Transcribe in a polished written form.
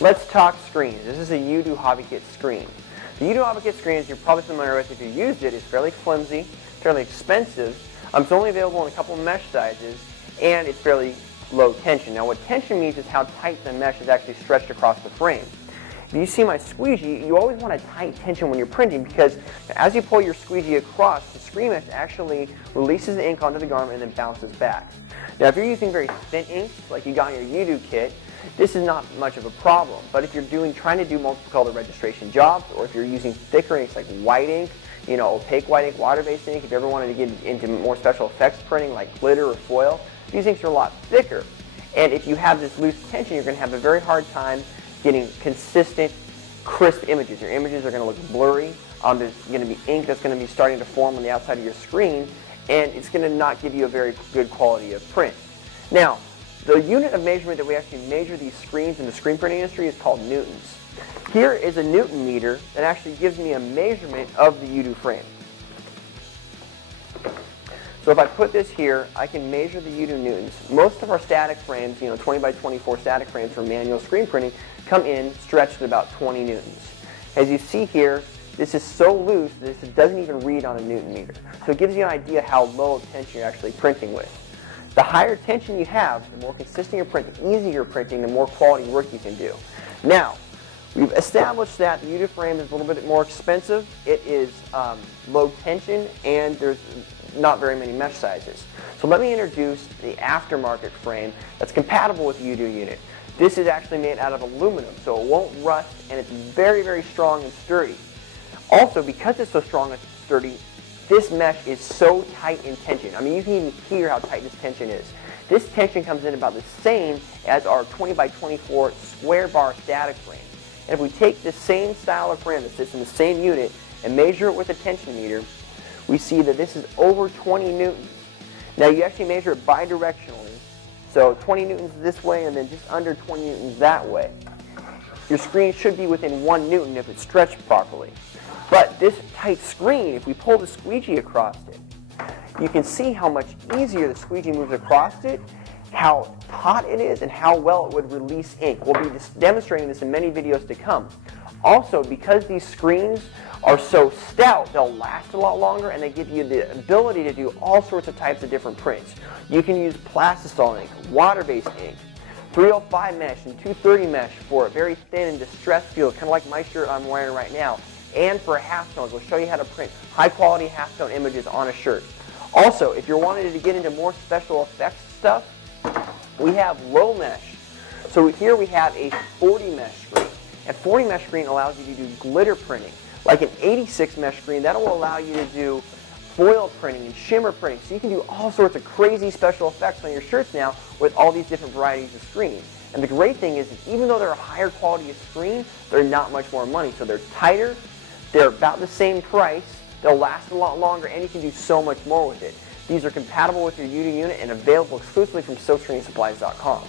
Let's talk screens. This is a Yudu Hobby Kit screen. The Yudu Hobby Kit screen, as you're probably familiar with if you used it, is fairly flimsy, fairly expensive. It's only available in a couple of mesh sizes, and it's fairly low tension. Now what tension means is how tight the mesh is actually stretched across the frame. If you see my squeegee, you always want a tight tension when you're printing because as you pull your squeegee across, the screen mesh actually releases the ink onto the garment and then bounces back. Now if you're using very thin ink, like you got in your Yudu kit, this is not much of a problem. But if you're trying to do multiple color registration jobs, or if you're using thicker inks like white ink, opaque white ink, water-based ink, if you ever wanted to get into more special effects printing like glitter or foil, these inks are a lot thicker. And if you have this loose tension, you're going to have a very hard time getting consistent, crisp images. Your images are going to look blurry. There's going to be ink that's going to be starting to form on the outside of your screen, and it's going to not give you a very good quality of print. Now, the unit of measurement that we actually measure these screens in the screen printing industry is called newtons. Here is a Newton meter that actually gives me a measurement of the Yudu frame. So if I put this here, I can measure the Yudu newtons. Most of our static frames, 20 by 24 static frames for manual screen printing, come in stretched at about 20 newtons. As you see here, this is so loose that it doesn't even read on a Newton meter. So it gives you an idea how low of tension you're actually printing with. The higher tension you have, the more consistent your print, the easier your printing, the more quality work you can do. Now, we've established that the Yudu frame is a little bit more expensive. It is low tension, and there's not very many mesh sizes. So let me introduce the aftermarket frame that's compatible with the Yudu unit. This is actually made out of aluminum, so it won't rust, and it's very, very strong and sturdy. Also, because it's so strong and sturdy, this mesh is so tight in tension. I mean, you can even hear how tight this tension is. This tension comes in about the same as our 20 by 24 square bar static frame. And if we take the same style of frame that sits in the same unit and measure it with a tension meter, we see that this is over 20 newtons. Now you actually measure it bidirectionally, so 20 newtons this way and then just under 20 newtons that way. Your screen should be within 1 newton if it's stretched properly. But this tight screen, if we pull the squeegee across it, you can see how much easier the squeegee moves across it, how taut it is, and how well it would release ink. We'll be demonstrating this in many videos to come. Also, because these screens are so stout, they'll last a lot longer, and they give you the ability to do all sorts of types of different prints. You can use plastisol ink, water-based ink, 305 mesh, and 230 mesh for a very thin and distressed feel, kind of like my shirt I'm wearing right now. And for halftones, we'll show you how to print high-quality halftone images on a shirt. Also, if you're wanting to get into more special effects stuff, we have low mesh. So here we have a 40 mesh screen. A 40 mesh screen allows you to do glitter printing. Like an 86 mesh screen, that will allow you to do foil printing and shimmer printing. So you can do all sorts of crazy special effects on your shirts now with all these different varieties of screens. And the great thing is that even though they're a higher quality of screen, they're not much more money. So they're tighter, they're about the same price, they'll last a lot longer, and you can do so much more with it. These are compatible with your Yudu unit and available exclusively from SilkScreenSupplies.com.